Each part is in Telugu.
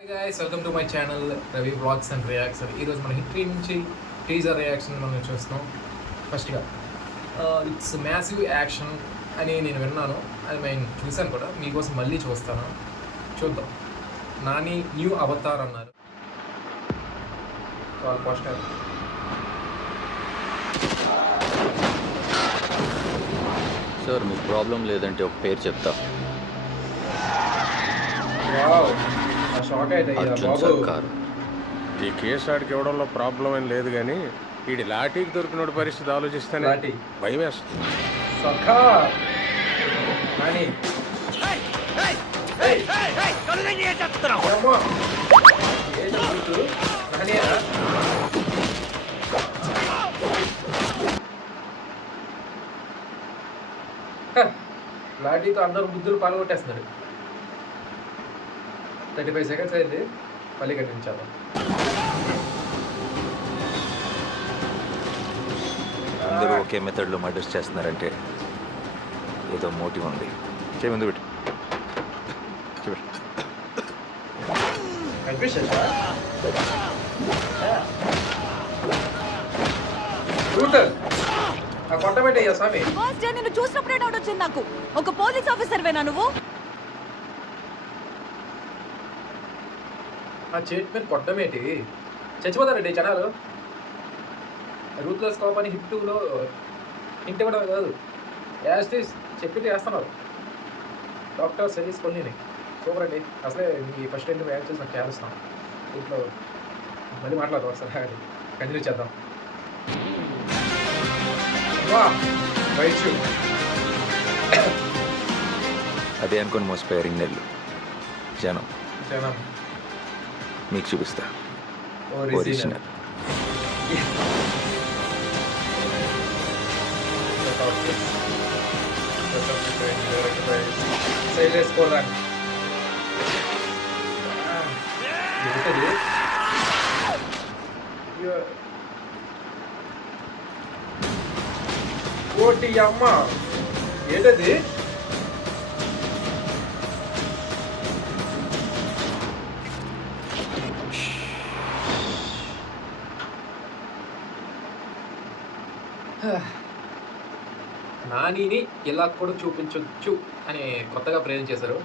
Hi guys, welcome to my channel Ravi blogs and reaction. ఈరోజు మన హిస్టరీ నుంచి టీజర్ రియాక్షన్ మనం చూస్తున్నాం. ఫస్ట్గా ఇట్స్ మ్యాసివ్ యాక్షన్ అని నేను విన్నాను, అది నేను చూశాను కూడా. మీకోసం మళ్ళీ చూస్తాను, చూద్దాం. నాని న్యూ అవతార్ అన్నారు. పోస్టర్ సార్ మీకు ప్రాబ్లం లేదంటే ఒక పేరు చెప్తా. షాక్ అయితే అర్జున్ సర్కార్. ఈ కేసు ఆడికి ఇవ్వడంలో ప్రాబ్లం ఏం లేదు కానీ వీడి లాఠీకి దొరికిన పరిస్థితి ఆలోచిస్తేనే లాఠీ. భయం వేస్తుంది. సర్కార్ నాని అమ్మో. ఏంటి కూతురు? నానియేనా? లాఠీతో అందరూ బుద్ధులు పాల్గొట్టేస్తున్నాడు. 35 సెకండ్స్ అయింది, మళ్ళీ కనిపించాలి. అందరూ ఒకే మెథడ్లో మర్డర్స్ చేస్తున్నారంటే ఏదో మోటివ్ ఉంది. చేయి ముందు పెట్టు. కనిపించా ఆ కొట్టబెట్టయ్యా స్వామి. ఫస్ట్ డే నిన్ను చూసినప్పుడే డౌట్ వచ్చింది నాకు. ఒక పోలీస్ ఆఫీసర్ వేనా నువ్వు? ఆ చేతి మీద కొట్టమేటి చచ్చిపోతారండి జనాలు. రూత్లెస్ కాప్ అని హిట్ 2లో హింట్ ఇవ్వడం కాదు, యాస్టీస్ చెప్పింది వేస్తున్నారు. డాక్టర్ సర్వీస్ కొన్ని సూపర్ అండి. అసలే మీ ఫస్ట్ టైం యాక్ట్ చేసి నాకు చేస్తాం. ఇంట్లో మళ్ళీ మాట్లాడదాం ఒకసారి, కంటిన్యూ చేద్దాం. వైట్ షూ అదే అనుకుని మోసపోయారు ఇన్నెళ్ళు జనం. జనం మీకు చూపిస్తా ఒరిజినల్. వేసుకోవడానికి కోటి అమ్మ ఏంటది? నానిని ఇలా కూడా చూపించవచ్చు అని కొత్తగా ప్రయత్నం చేశారు.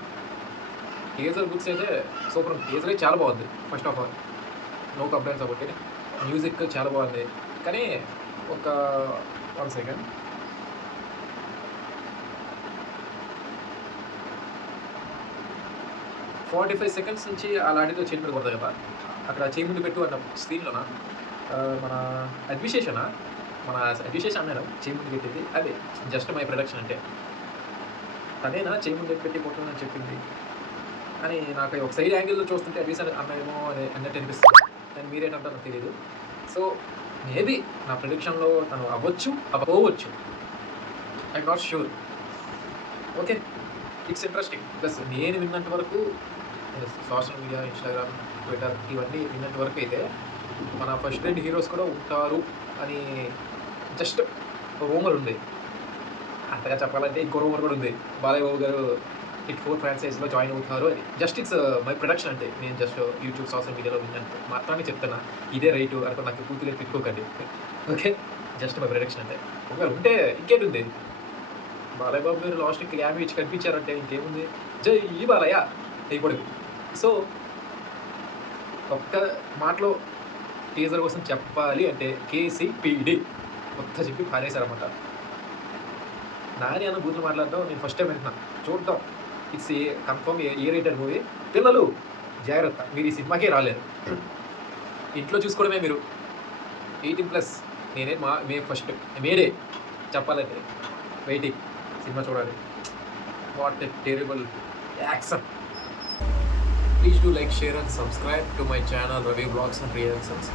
టీజర్ బుక్స్ అయితే సూపర్. టీజర్ అయితే చాలా బాగుంది. First of all no complaints about it. Music చాలా బాగుంది. కానీ ఒక 1 సెకండ్, $45 సెకండ్స్ నుంచి ఆ లాఠీతో చేతి మీద కొడతారు కదా, అక్కడ చేయి ముందు పెట్టు అన్న స్క్రీన్లోన మన అడ్మినిస్ట్రేషన్ అన్నాడు చేయి ముందు పెట్టింది. అదే జస్ట్ మై ప్రొడక్షన్ అంటే తనేనా చేయి ముందు పెట్టి కొట్టుందని చెప్పింది అని నాకు ఒక సైడ్ యాంగిల్లో చూస్తుంటే అడ్మిషన్ అన్నాయేమో అని అన్నట్టు అనిపిస్తుంది. నేను మీరేంటంటే నాకు తెలియదు. సో మేబీ నా ప్రొడిక్షన్లో తను అవ్వచ్చు, అవ్వవచ్చు. I'm not sure. Okay, it's interesting. Plus నేను విన్నంత వరకు సోషల్ మీడియా, ఇన్స్టాగ్రామ్, ట్విట్టర్ ఇవన్నీ విన్నంత వరకు అయితే మన ఫస్ట్ రేట్ హీరోస్ కూడా ఉంటారు అని జస్ట్ రూమర్ ఉంది. అంతగా చెప్పాలంటే ఇంకో రూమర్ కూడా ఉంది, బాలయ్య బాబు గారు హిట్ 4 ఫ్రాంచైజ్లో జాయిన్ అవుతున్నారు అని. జస్ట్ ఇట్స్ మై ప్రొడక్షన్ అంటే నేను జస్ట్ యూట్యూబ్, సోషల్ మీడియాలో విన్నాను మాత్రమే చెప్తున్నా. ఇదే రైటు అనుకో, నాకు పూర్తిగా తిట్టుకోకండి. ఓకే, జస్ట్ మై ప్రొడక్షన్ అంటే. ఒకవేళ ఉంటే ఇంకేంటి ఉంది, బాలయ్య బాబు గారు లాస్ట్ క్యాబ్ ఇచ్చి కనిపించారంటే ఇంకేముంది, జై ఈ బాలయ్య అయిపోయింది. సో ఒక్క మాటలో టీజర్ కోసం చెప్పాలి అంటే KCPD కొత్త చెప్పి పారేశారన్నమాట. నాని అన్న బూతులు మాట్లాడడం నేను ఫస్ట్ టైం వింటున్నా, చూడటం. It's confirm A rated movie. పిల్లలు జాగ్రత్త, మీరు ఈ సినిమాకే రాలేరు. ఇంట్లో చూసుకోవడమే మీరు 18+. నేనే మే ఫస్ట్ మేడే చెప్పాలంటే వెయిటింగ్. సినిమా చూడాలి. What a terrible action. Please do like, share and subscribe to my channel Ravi Vlogs and Reactions.